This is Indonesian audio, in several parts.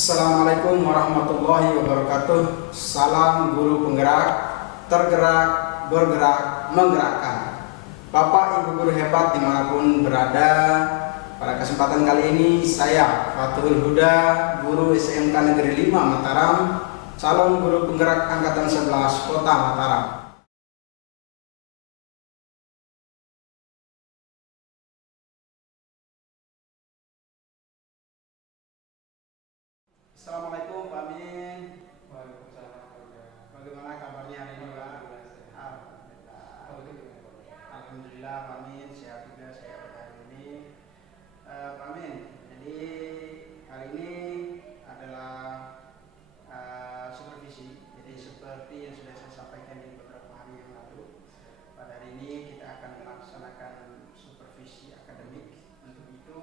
Assalamualaikum warahmatullahi wabarakatuh. Salam guru penggerak, tergerak, bergerak, menggerakkan. Bapak Ibu guru hebat dimanapun berada, pada kesempatan kali ini saya Fathul Huda, guru SMK Negeri 5 Mataram, calon guru penggerak angkatan 11 Kota Mataram. Assalamualaikum Pak Amin. Waalaikumsalam. Bagaimana kabarnya hari ini Pak? Alhamdulillah Pak Amin, sehat juga saya pada hari ini. Pak Amin, jadi hari ini adalah supervisi. Jadi seperti yang sudah saya sampaikan di beberapa hari yang lalu, pada hari ini kita akan melaksanakan supervisi akademik. Untuk itu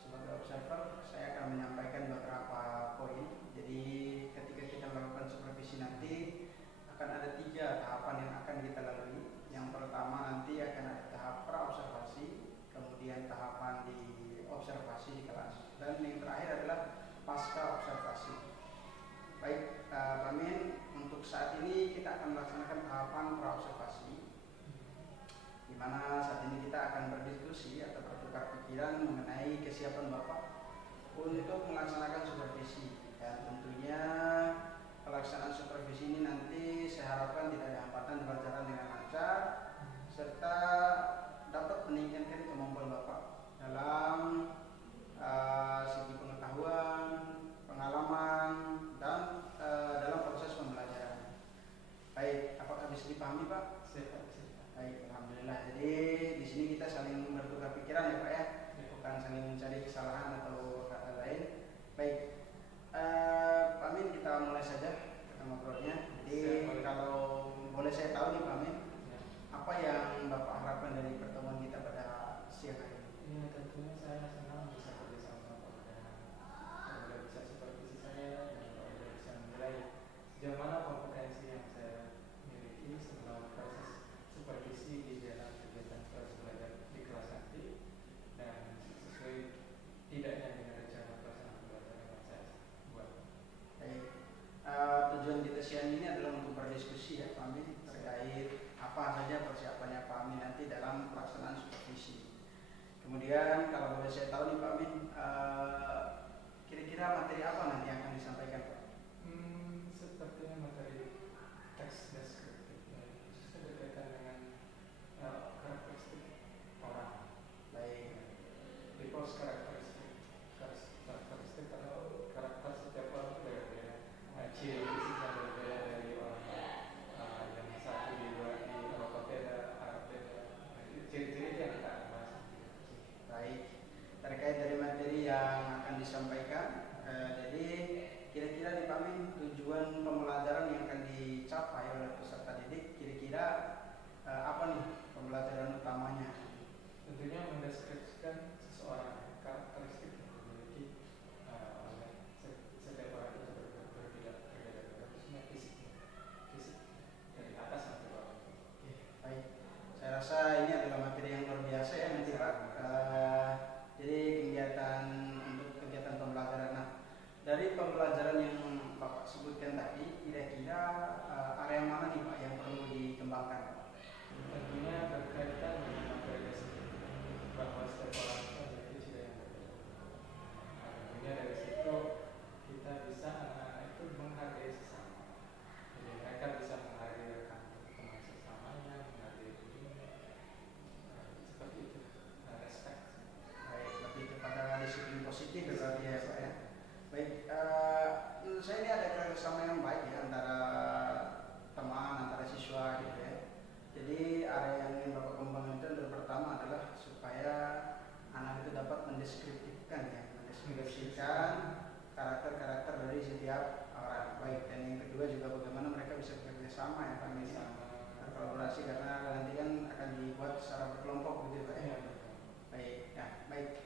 sebagai observer saya akan menyampaikan beberapa poin. Jadi ketika kita melakukan supervisi nanti akan ada 3 tahapan yang akan kita lalui. Yang pertama nanti akan ada tahap pra-observasi, kemudian tahapan di observasi di kelas, dan yang terakhir adalah pasca observasi. Baik, Pak Amin, untuk saat ini kita akan melaksanakan tahapan pra-observasi, di mana saat ini kita akan berdiskusi atau bertukar pikiran mengenai kesiapan Bapak untuk melaksanakan supervisi. Dan tentunya pelaksanaan supervisi ini nanti saya harapkan tidak ada hambatan berjalan dengan lancar, serta dapat meningkatkan kemampuan Bapak dalam segi pengetahuan, pengalaman, dan dalam proses pembelajaran. Baik, apakah bisa dipahami Pak? Baik, alhamdulillah. Jadi di sini kita saling bertukar pikiran ya Pak ya, bukan saling mencari kesalahan atau kata lain. Baik, Pak Amin, kita mulai saja kita ngobrolnya. Jadi kalau boleh saya tahu nih Pak Amin, apa yang Bapak harapkan dari pertemuan kita pada siang hari ini? Ya, tentunya saya senang bisa kerja sama Bapak dan sudah bisa supervisi saya dan Bapak sudah bisa menilai sejauh mana kompetensi yang saya miliki sebelum proses supervisi di dalam kegiatan proses belajar di kelas nanti, dan sesuai tidaknya dengan rencana pelaksanaan pembelajaran yang saya buat. Baik, tujuan kita siang ini adalah untuk berdiskusi ya Pak Amin, terkait apa saja persiapannya Pak Amin nanti dalam pelaksanaan supervisi. Kemudian kalau boleh saya tahu nih Pak Amin, kira-kira materi apa nanti yang akan disampaikan Pak? Sepertinya materi teks deskriptif, khususnya berkaitan dengan karakteristik orang. Baik, Because karakteristik atau karakter setiap orang itu beda-beda. Ciri fisiknya berbeda dari orang yang satu di Eropa beda, Arab beda. Ciri-ciri yang kita akan bahas. baik. Terkait dari materi yang akan disampaikan, jadi kira-kira nih Pak Amin, tujuan pembelajaran yang akan dicapai oleh peserta didik, kira-kira apa nih pembelajaran utamanya? Tentunya mendeskripsikan seseorang, karakteristik yang dimiliki oleh setiap orang itu berbeda-beda, khususnya fisik dari atas sampai bawah. Baik, saya rasa ini adalah materi yang luar biasa ya nanti Pak. Jadi untuk kegiatan pembelajaran. Nah, dari pembelajaran yang Bapak sebutkan tadi, kira-kira area mana nih Pak yang perlu dikembangkan Pak? Tentunya berkaitan dengan materi bahwa setiap orang itu memiliki ciri yang berbeda. Tentunya dari situ kita bisa anak-anak itu menghargai sesama. Jadi mereka bisa menghargai rekan teman sesamanya, menghargai dirinya, seperti itu, respect. Baik, lebih kepada disiplin positif berarti ya Pak ya. Baik, menurut saya ini ada kerjasama yang baik ya antara teman, antara siswa gitu ya. Jadi area yang ingin Bapak kembangkan itu yang pertama adalah supaya anak itu dapat mendeskripsikan karakter-karakter dari setiap orang. Baik, dan yang kedua juga bagaimana mereka bisa bekerja sama ya Pak, bisa berkolaborasi, karena nanti kan akan dibuat secara berkelompok gitu Pak ya. Baik, ya baik.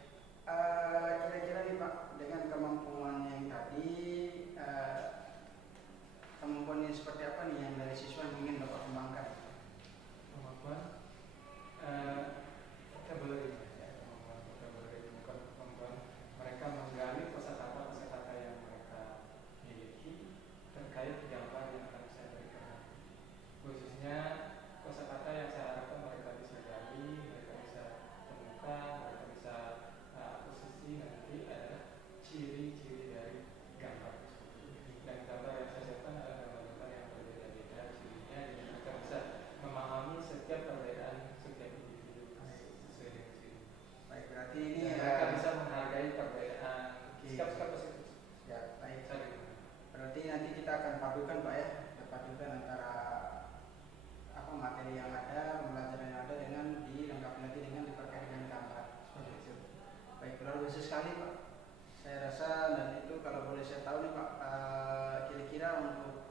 Kira-kira nih Pak, dengan kemampuan yang tadi, kemampuan yang seperti apa nih yang dari siswa yang ingin Bapak kembangkan? Kemampuan vocabulary, ya, kemampuan vocabulary, kemampuan mereka menggali kosakata yang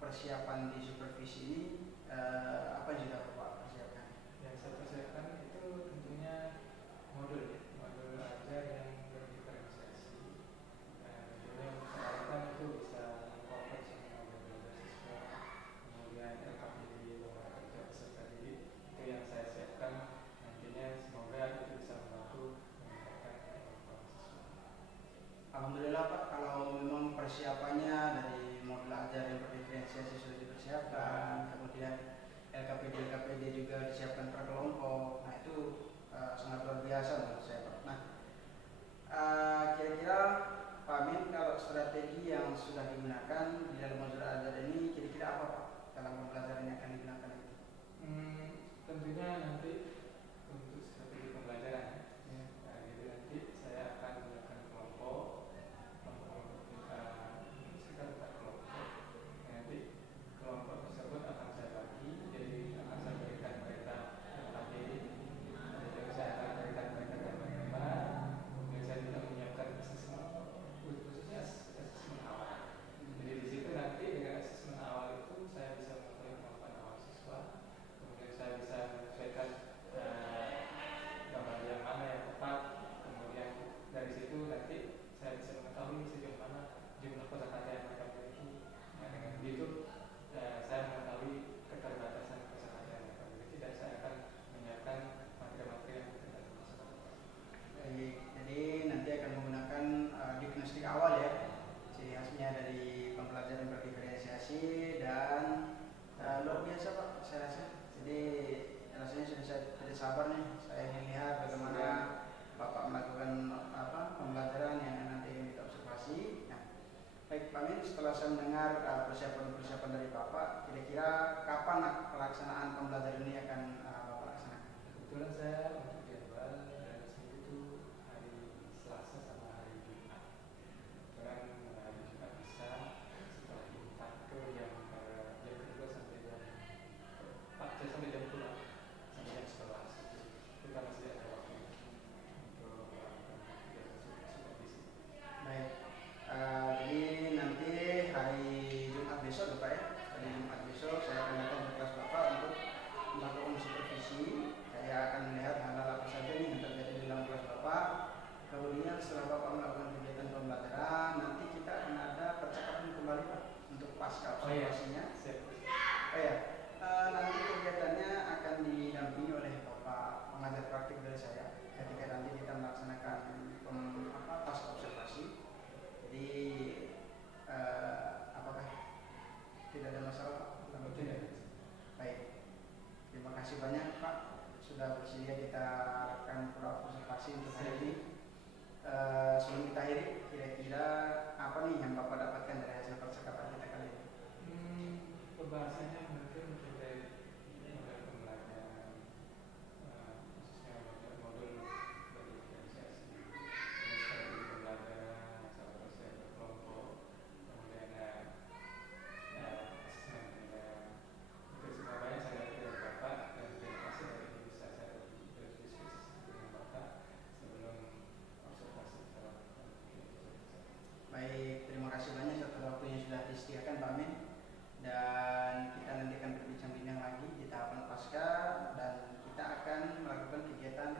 persiapan di supervisi ini apa yang sudah Bapak persiapkan? Yang saya persiapkan itu tentunya modul ajar yang berdiferensiasi. Tentunya usahakan itu bisa mengcover semua modul siswa, kemudian LKPD lowongan kerja peserta didik, itu yang saya siapkan. Nantinya semoga itu bisa membantu meningkatkan kemampuan siswa. Alhamdulillah Pak, kalau memang persiapannya dari modul ajar yang berdiferensiasi sudah dipersiapkan, kemudian LKPD juga disiapkan per kelompok, nah itu sangat luar biasa menurut saya Pak. Nah, kira-kira Pak Amin, kalau strategi yang sudah digunakan di dalam modul ajar ini kira-kira apa Pak dalam pembelajaran yang akan digunakan itu? Tentunya nanti untuk strategi pembelajaran ya, jadi nanti saya akan melakukan kelompok sekitar 4 kelompok. Nanti kelompok tersebut akan saya bagi, jadi akan saya berikan mereka materi, kemudian saya akan berikan mereka gambar-gambar, kemudian saya juga menyiapkan asesmen, khususnya asesmen awal. Jadi di situ nanti dengan asesmen awal itu saya bisa mengetahui kemampuan awal siswa, kemudian saya bisa menyesuaikan gambar yang mana yang tepat, kemudian dari situ nanti saya bisa mengetahui sejauh mana jumlah kosakata yang mereka miliki. Nah, dengan begitu saya mengetahui keterbatasan kosakata yang mereka miliki dan saya akan menyiapkan materi-materi yang berkaitan dengan kosakata. Baik, jadi nanti akan menggunakan diagnostik awal ya, ciri khasnya dari pembelajaran berdiferensiasi dan luar biasa Pak, saya rasa. Jadi rasanya sudah saya tidak sabar nih, saya ingin lihat bagaimana Bapak melakukan pembelajaran yang nanti ingin kita observasi. Nah, baik Pak Amin, setelah saya mendengar persiapan dari Bapak, kira-kira kapan pelaksanaan pembelajaran ini akan Bapak laksanakan? Kebetulan saya untuk jadwal resmi itu hari Selasa sama hari Jumat. Kebetulan hari Jumat bisa setelah Jumat ke jam kedua sampai jam 4 sampai jam pulang sampai jam 11. Kita masih ada waktu untuk melakukan kegiatan supervisi. Baik, jadi nanti hari Jumat besok Bapak ya, hari Jumat besok saya akan datang ke kelas Bapak untuk melakukan supervisi. Saya akan melihat hal-hal apa saja nih yang terjadi di dalam kelas Bapak. Kemudian setelah Bapak melakukan kegiatan pembelajaran, nanti kita akan ada percakapan kembali Pak untuk pasca observasinya. Oh ya, nanti kegiatannya akan didampingi oleh Bapak pengajar praktik dari saya ketika nanti kita melaksanakan pasca observasi. Jadi apakah tidak ada masalah Pak? Tidak. Baik, terima kasih banyak Pak sudah bersedia kita lakukan observasi untuk hari ini. Sebelum kita akhiri, kira-kira apa nih yang Bapak dapatkan dari hasil percakapan kita kali ini? Pembahasannya mungkin terkait model pembelajaran, khususnya modul berdiferensiasi, terus strategi pembelajaran, cara persiapan berkelompok, kemudian asesmen penilaian. Itu semua banyak saya dapat dari Bapak dan terima kasih dari bisa saya berdiskusi dengan Bapak sebelum observasi kita lakukan. Baik, terima kasih banyak atas waktu yang sudah disediakan Pak Amin. Dan kita nanti akan berbincang-bincang lagi di tahapan pasca dan kita akan melakukan kegiatan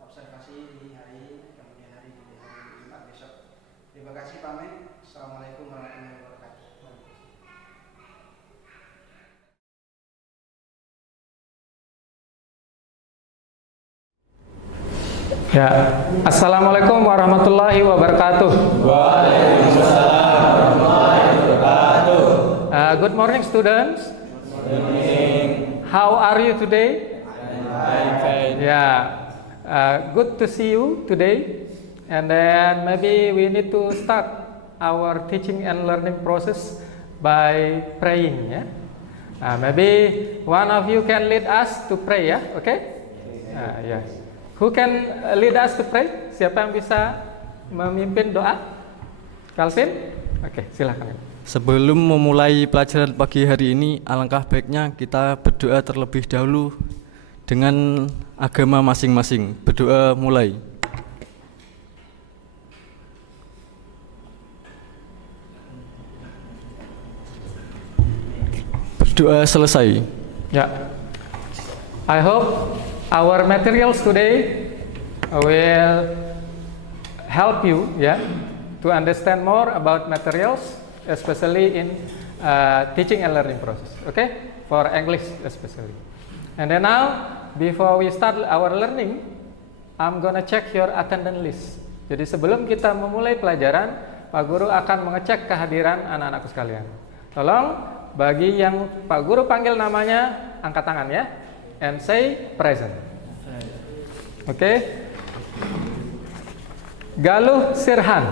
observasi di kemudian hari di hari Jumat besok. Terima kasih Pak Amin. Assalamualaikum warahmatullahi wabarakatuh. Ya, Assalamualaikum warahmatullahi wabarakatuh. Waalaikumsalam warahmatullahi wabarakatuh. Good morning, students. Good morning. How are you today? I'm fine. Yeah, good to see you today. And then maybe we need to start our teaching and learning process by praying. Yeah. Maybe one of you can lead us to pray. Yeah. Okay. Yes. Who can lead us to pray? Siapa yang bisa memimpin doa? Calvin? Oke, silakan. Sebelum memulai pelajaran pagi hari ini, alangkah baiknya kita berdoa terlebih dahulu dengan agama masing-masing. Berdoa mulai. berdoa selesai. Yeah. I hope our materials today will help you, to understand more about materials, especially in teaching and learning process. Okay, for English especially. And then now, before we start our learning, I'm gonna check your attendance list. Jadi sebelum kita memulai pelajaran, Pak Guru akan mengecek kehadiran anak-anakku sekalian. Tolong bagi yang Pak Guru panggil namanya, angkat tangan ya, and say present. Oke. Okay. Galuh Sirhan.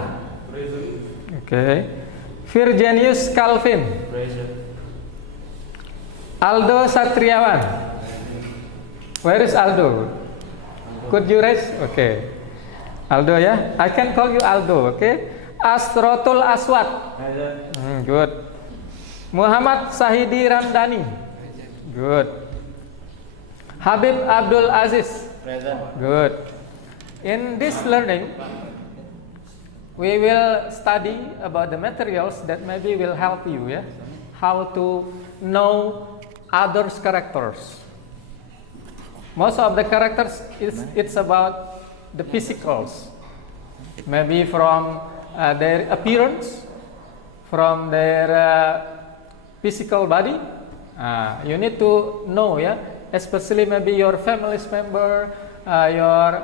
Oke. Okay. Virginius Calvin. Aldo Satriawan. Where is Aldo? Could you raise? Oke. Okay. Aldo ya. I can call you Aldo, oke? Okay? Asrotul Aswad. Good. Muhammad Sahidi Ramdhani. Good. Habib Abdul Aziz. Good. In this learning, we will study about the materials that maybe will help you, how to know others' characters. Most of the characters it's about the physicals, maybe from their appearance, from their physical body. You need to know, especially maybe your family's member, your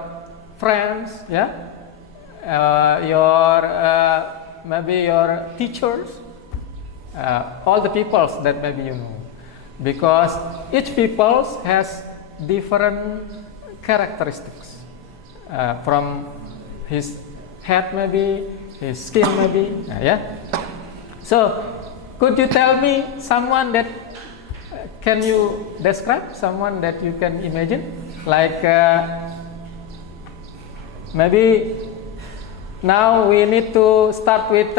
friends, your maybe your teachers, all the peoples that maybe you know, because each people has different characteristics, from his head maybe, his skin maybe, So, could you tell me someone that can you describe someone that you can imagine, like maybe now we need to start with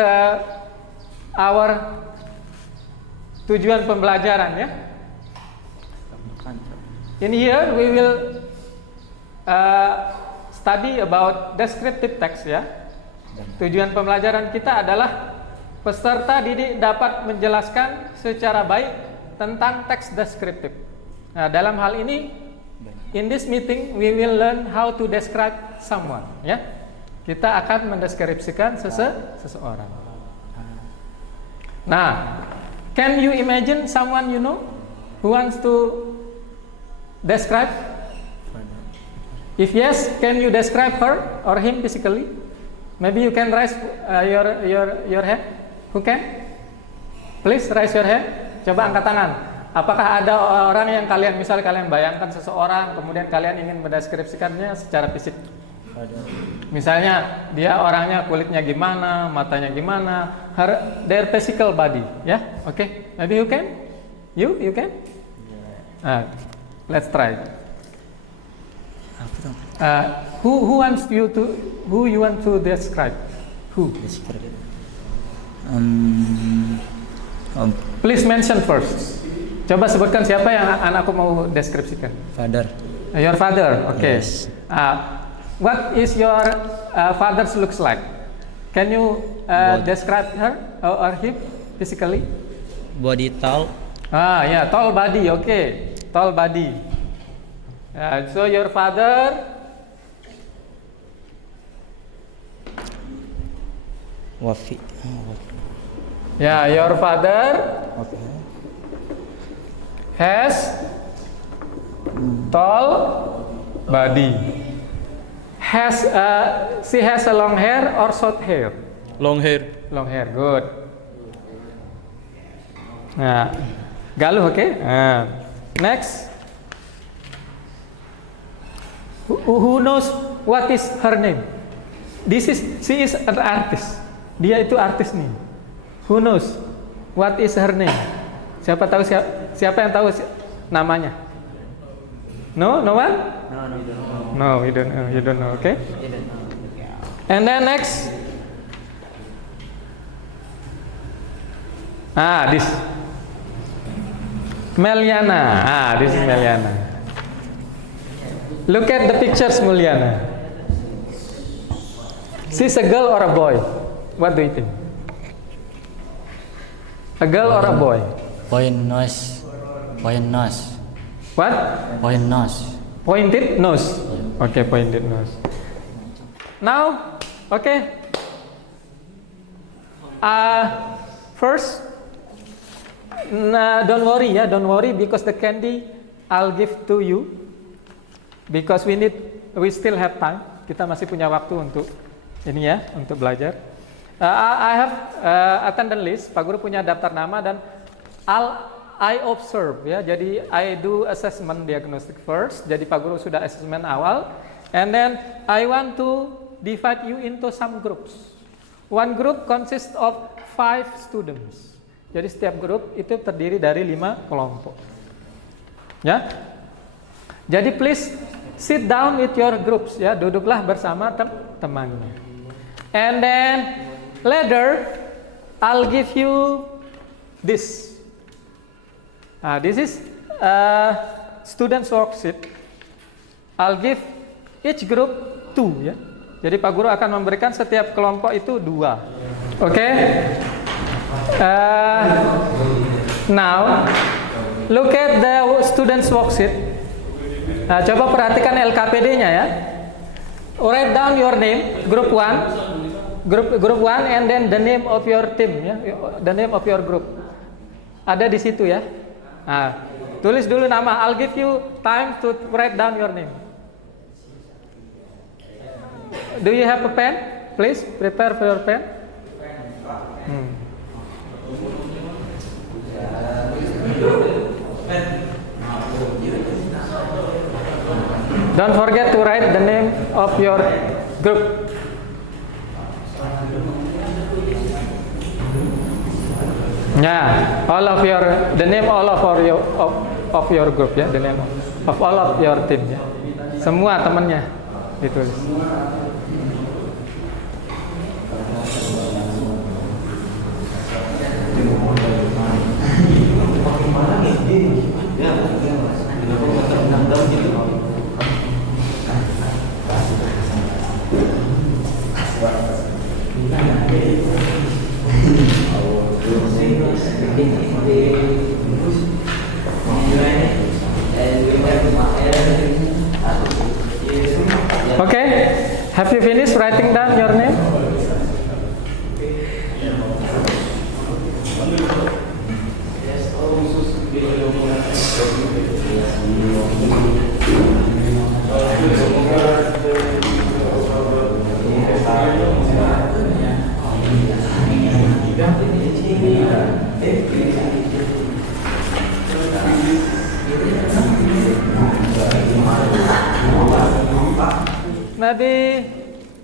our tujuan pembelajaran, In here we will study about descriptive text, Tujuan pembelajaran kita adalah peserta didik dapat menjelaskan secara baik tentang teks deskriptif. Nah, dalam hal ini, in this meeting we will learn how to describe someone, Kita akan mendeskripsikan seseorang. Nah, can you imagine someone you know who wants to describe? If yes, can you describe her or him physically? Maybe you can raise your hand. Who can? Please raise your hand. Coba angkat tangan. Apakah ada orang yang misalnya kalian bayangkan seseorang, kemudian kalian ingin mendeskripsikannya secara fisik? Misalnya dia orangnya kulitnya gimana, matanya gimana, their physical body, Okay. Maybe you can? You can? Let's try. Who you want to describe? Who? Please mention first. Coba sebutkan siapa yang anakku mau deskripsikan. Father. Your father, okay. Yes. What is your father's looks like? Can you describe her or him physically? Body tall. Tall body, okay. Tall body. So your father. Wafi. Your father has tall body. She has a long hair or short hair? Long hair. Long hair, good. Galuh, okay. Next. Who knows what is her name? She is an artist. Dia itu artis nih. Who knows what is her name? Siapa tahu siapa yang tahu namanya? No one? No, you don't know, okay? And then next. This Meliana. This is Meliana. Look at the pictures, Mulyana. She's a girl or a boy? What do you think? A girl or a boy? Boy, nice. Point nose. What? Point nose. Pointed nose. Okay, pointed nose. Now, okay. First, don't worry because the candy I'll give to you because we still have time. Kita masih punya waktu untuk ini ya, untuk belajar. I have attendance list. Pak Guru punya daftar nama dan I observe ya. Jadi I do assessment diagnostic first. Jadi Pak Guru sudah assessment awal, and then I want to divide you into some groups. One group consists of 5 students. Jadi setiap grup itu terdiri dari 5 kelompok. Ya. Jadi please sit down with your groups ya. Duduklah bersama temannya. And then later I'll give you this. This is students worksheet. I'll give each group 2 ya. Jadi Pak Guru akan memberikan setiap kelompok itu 2. Oke? Now look at the students worksheet. Coba perhatikan LKPD-nya ya. Write down your name, group 1, group 1, and then the name of your team ya, the name of your group. Ada di situ ya. Tulis dulu nama. I'll give you time to write down your name. Do you have a pen? Please prepare for your pen. Don't forget to write the name of your group. Yeah, the name all of your group ya, the name of all of your team ya. Semua temannya ditulis. Okay, have you finished writing down your name? Maybe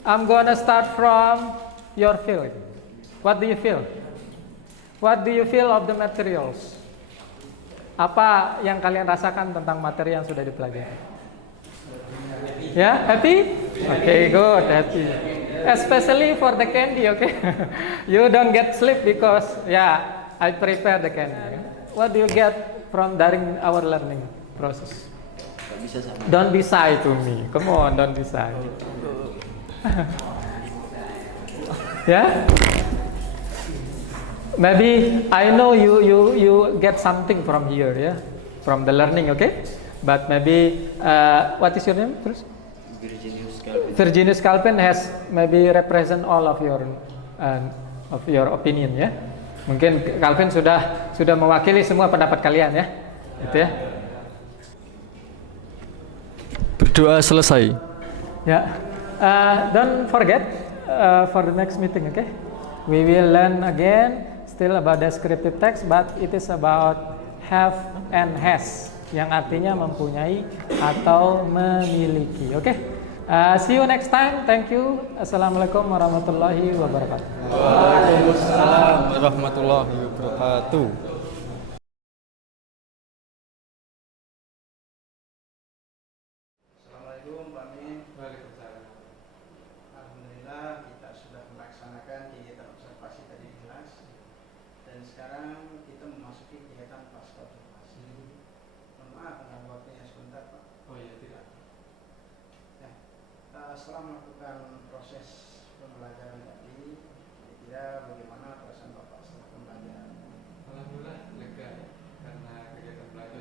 I'm gonna start from your feeling. What do you feel? What do you feel of the materials? Apa yang kalian rasakan tentang materi yang sudah dipelajari? Ya, happy? Okay, good, happy. Especially for the candy, okay? You don't get sleep because, I prepare the candy. What do you get from during our learning process? Don't be shy to me. Come on, don't be shy. Yeah? Maybe I know you get something from here, yeah, from the learning, okay? But maybe what is your name first? Virginius Calvin has maybe represent all of your opinion, ya. Mungkin Calvin sudah mewakili semua pendapat kalian, ya, gitu ya. Berdoa selesai. Ya, don't forget for the next meeting, okay? We will learn again still about descriptive text, but it is about have and has, yang artinya mempunyai atau memiliki, okay? See you next time. Thank you. Assalamualaikum warahmatullahi wabarakatuh. Waalaikumsalam warahmatullahi wabarakatuh. Assalamualaikum Pak Min. Waalaikumsalam. Alhamdulillah kita sudah melaksanakan kegiatan observasi tadi di kelas, dan sekarang kita memasuki kegiatan pasca observasi. Mohon maaf mengganggu waktunya sebentar Pak. Oh iya, tidak. Setelah melakukan proses pembelajaran tadi, kira-kira bagaimana perasaan Bapak setelah pembelajaran? Alhamdulillah lega ya, karena kegiatan belajar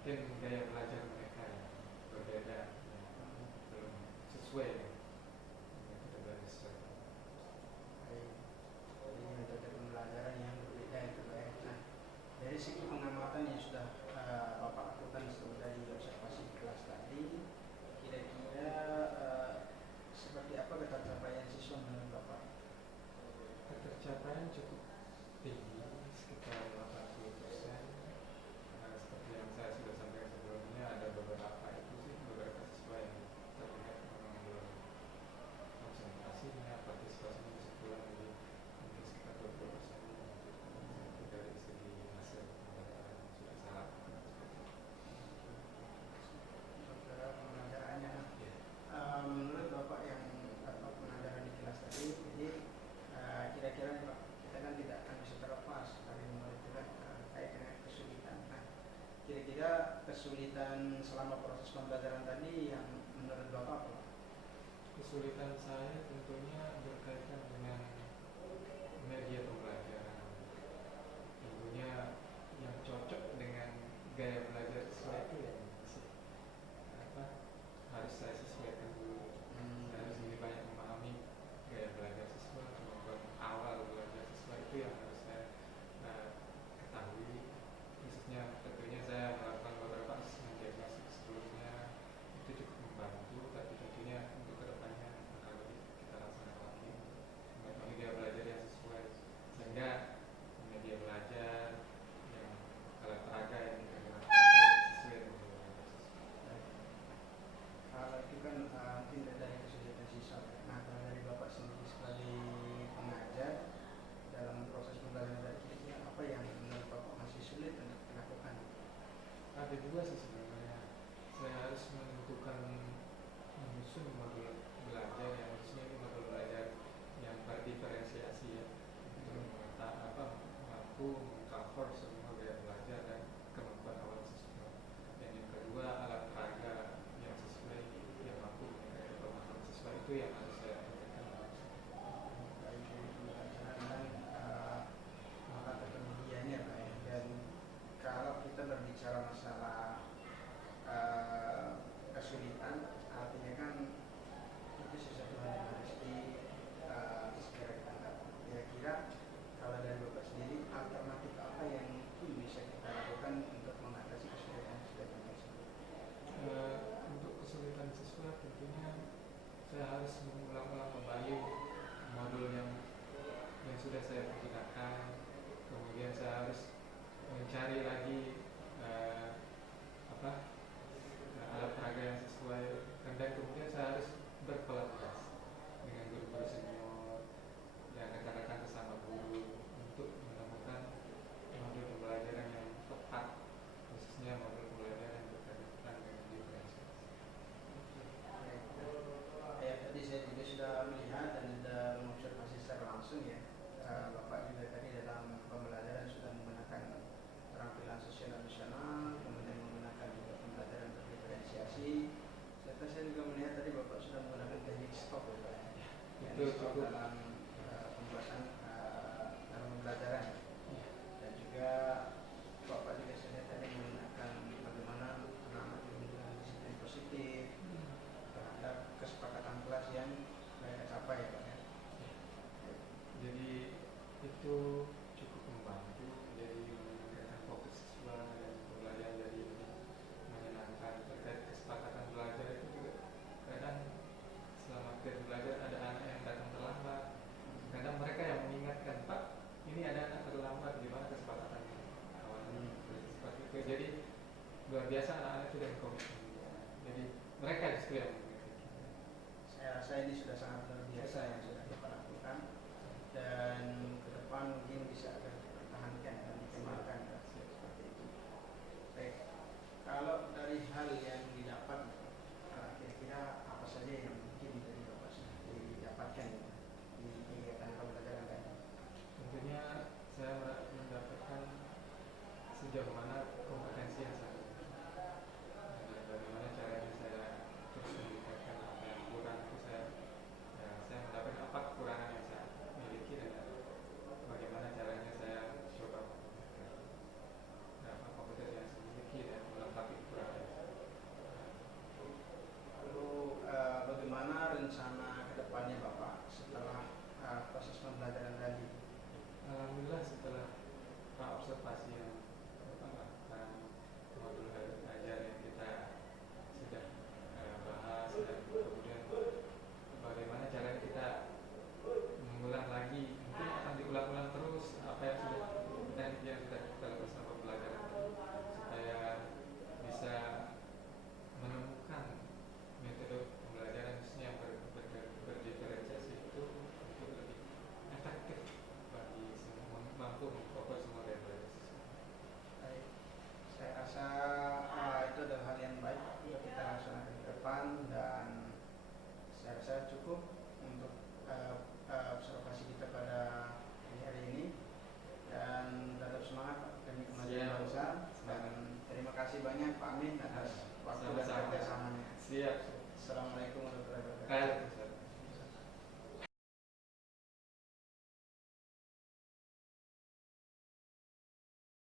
mungkin gaya belajar mereka yang berbeda, yang belum sesuai dengan metode belajar. Baik. Jadi metode pembelajaran yang berbeda itu baik. Nah, dari segi pengamatan yang sudah Bapak lakukan dari observasi kelas tadi, kira-kira seperti apa ketercapaian siswa menurut Bapak? Ketercapaian cukup tinggi, sekitar 80%. Seperti yang saya sudah sampaikan sebelumnya, ada beberapa siswa yang terlihat memang belum konsentrasinya, partisipasinya bisa kurang lebih mungkin sekitar 20%. Itu dari segi hasil pembelajaran sudah salah. Saudara pembelajarannya, Ya. menurut Bapak yang pembelajaran di kelas tadi, jadi kira-kira nih Pak, kita kan tidak akan bisa terlepas dari mulai itu kan kait dengan kesulitan. Nah, kira-kira kesulitan selama proses pembelajaran tadi yang menurut Bapak apa? Kesulitan saya tentunya berkaitan dengan media pembelajaran. Tentunya yang cocok dengan gaya belajar siswa itu yang masih harus saya sesuaikan dulu. Saya harus lebih banyak memahami gaya belajar siswa, kemampuan awal belajar siswa itu yang harus saya ketahui. Khususnya tentunya saya melakukan beberapa asesmen diagnostik sebelumnya, itu cukup membantu, tapi tentunya untuk kedepannya akan lebih kita laksanakan lagi mengetahui gaya belajar yang sesuai, sehingga media belajar yang alat peraga yang digunakan itu sesuai dengan gaya belajar siswa. Kalau itu kan mungkin dari kesulitan siswa. Nah, kalau dari Bapak sendiri sebagai pengajar dalam proses pembelajaran tadi, kira-kira apa yang menurut Bapak masih sulit untuk dilakukan? Ada juga sih sebenarnya. Saya harus menentukan menyusun modul belajar yang khususnya ini modul belajar yang berdiferensiasi ya, untuk mampu mengcover semua gaya belajar dan kemampuan awal siswa. Dan yang kedua, alat peraga yang sesuai, yang mampu meningkatkan pemahaman siswa, itu yang harus saya pikirkan. Dari pembelajaran dan maka kemudiannya Pak ya. Dan kalau kita berbicara masalah kesulitan, artinya kan itu sesuatu hal yang harus segera kita angkat. Kira-kira kalau dari Bapak sendiri, alternatif apa yang mungkin bisa kita lakukan untuk mengatasi kesulitan-kesulitan tersebut? Untuk kesulitan siswa tentunya saya harus mengulang-ulang kembali modul yang sudah saya gunakan. Kemudian saya harus mencari lagi alat peraga yang sesuai, dan kemudian saya harus berkolaborasi dengan guru-guru senior dan rekan-rekan sesama guru untuk menemukan modul pembelajaran yang tepat, khususnya modul pembelajaran yang berkaitan dengan diferensiasi. Ya, tadi saya juga sudah melihat dan sudah mengobservasi secara langsung ya. Bapak juga tadi dalam pembelajaran sudah menggunakan keterampilan sosial nasional, kemudian menggunakan juga pembelajaran berdiferensiasi. Serta saya juga melihat tadi Bapak sudah menggunakan teknik stop ya Pak. Itu cukup dalam pembuatan dalam pembelajaran. Dan juga Bapak juga sudah tadi menggunakan bagaimana anak-anak dengan disiplin positif terhadap kesepakatan kelas yang mereka capai ya Pak ya. Jadi itu cukup membantu, jadi meningkatkan fokus siswa dan pembelajaran jadi lebih menyenangkan. Terkait kesepakatan belajar itu juga kadang selama kita belajar ada anak yang datang terlambat, kadang mereka yang mengingatkan, Pak ini ada anak terlambat, gimana kesepakatan awalnya seperti itu. Jadi luar biasa anak-anak itu dan komitmen, jadi mereka justru yang mengingatkan. Saya rasa ini sudah sangat luar biasa yang sudah Bapak lakukan, dan ke depan mungkin bisa akan dipertahankan dan dikembangkan seperti itu. Baik, kalau dari hal yang didapat, kira-kira apa saja yang mungkin dari Bapak didapatkan di kegiatan pembelajaran tadi? Tentunya saya mendapatkan sejauh mana kompetensi yang saya miliki, dan bagaimana caranya saya terus meningkatkan apa yang kurang itu saya mendapatkan apa kekurangan yang saya miliki, dan bagaimana caranya saya coba meningkatkan kompetensi yang saya miliki dan melengkapi rasa cukup untuk observasi kita pada hari ini, dan tetap semangat demi kemajuan bangsa. Dan terima kasih banyak Pak Amin atas waktu dan kerjasamanya. Siap. Assalamualaikum warahmatullahi wabarakatuh. Baik.